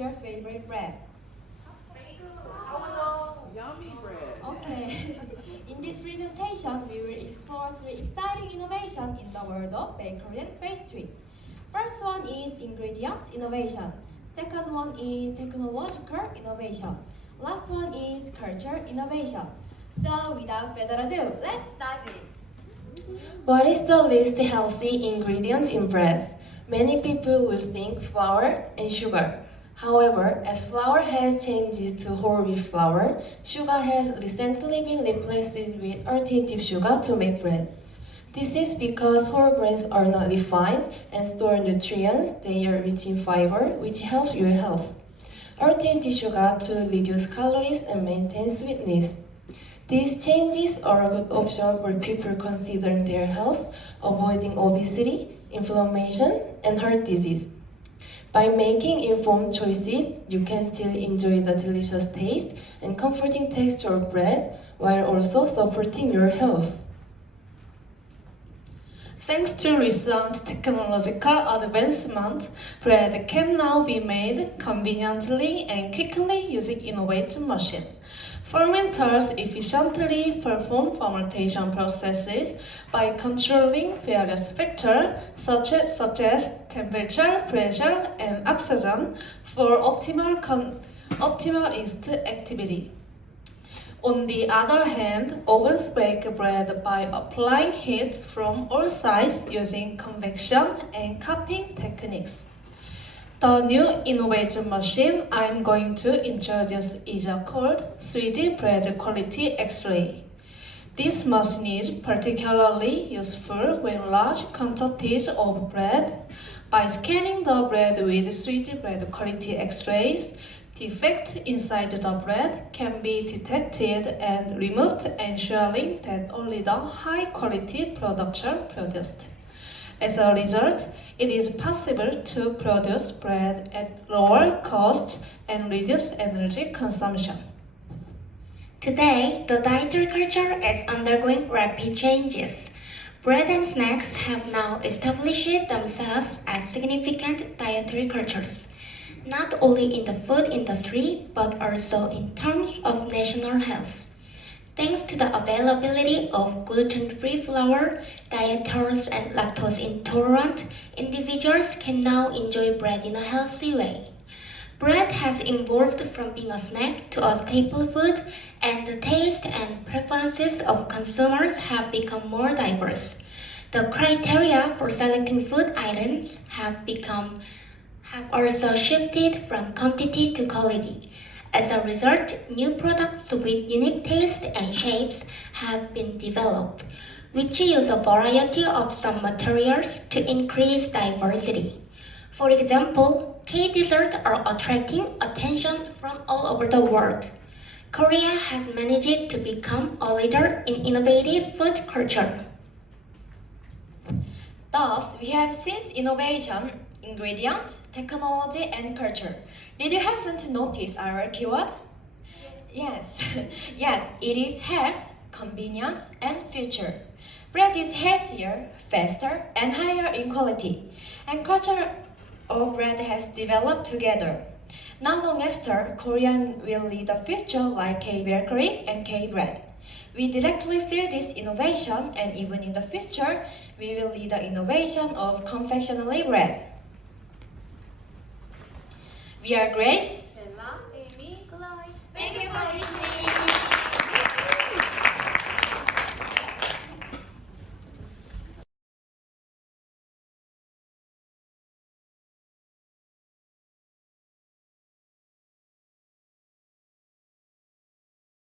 your favorite bread? Yummy bread. Okay. In this presentation, we will explore three exciting innovations in the world of bakery and pastry. First one is ingredient innovation. Second one is technological innovation. Last one is culture innovation. So without further ado, let's dive in. What is the least healthy ingredient in bread? Many people will think flour and sugar. However, as flour has changed to whole wheat flour, sugar has recently been replaced with alternative sugar to make bread. This is because whole grains are not refined and store nutrients. They are rich in fiber, which helps your health. Alternative sugar to reduce calories and maintain sweetness. These changes are a good option for people considering their health, avoiding obesity, inflammation, and heart disease. By making informed choices, you can still enjoy the delicious taste and comforting texture of bread while also supporting your health. Thanks to recent technological advancement, bread can now be made conveniently and quickly using innovative machine. Fermenters efficiently perform fermentation processes by controlling various factors such as temperature, pressure, and oxygen for optimal yeast activity. On the other hand, ovens bake bread by applying heat from all sides using convection and cupping techniques. The new innovative machine I'm going to introduce is called 3D Bread Quality X-ray. This machine is particularly useful when large quantities of bread. By scanning the bread with 3D bread quality X-rays, defects inside the bread can be detected and removed, ensuring that only the high-quality products are produced. As a result, it is possible to produce bread at lower cost and reduce energy consumption. Today, the dietary culture is undergoing rapid changes. Bread and snacks have now established themselves as significant dietary cultures, not only in the food industry, but also in terms of national health. Thanks to the availability of gluten-free flour, dieters and lactose-intolerant individuals can now enjoy bread in a healthy way. Bread has evolved from being a snack to a staple food, and the taste and preferences of consumers have become more diverse. The criteria for selecting food items have also shifted from quantity to quality. As a result, new products with unique taste and shapes have been developed, which use a variety of some materials to increase diversity. For example, K-desserts are attracting attention from all over the world. Korea has managed to become a leader in innovative food culture. Thus, we have seen innovation, ingredient, technology, and culture. Did you happen to notice our keyword? Yes, yes, it is health, convenience, and future. Bread is healthier, faster, and higher in quality, and culture of bread has developed together. Not long after, Korean will lead the future like K-bakery and K-bread. We directly feel this innovation, and even in the future, we will lead the innovation of confectionery bread. We are Grace. Ella, Amy, Thank you for listening.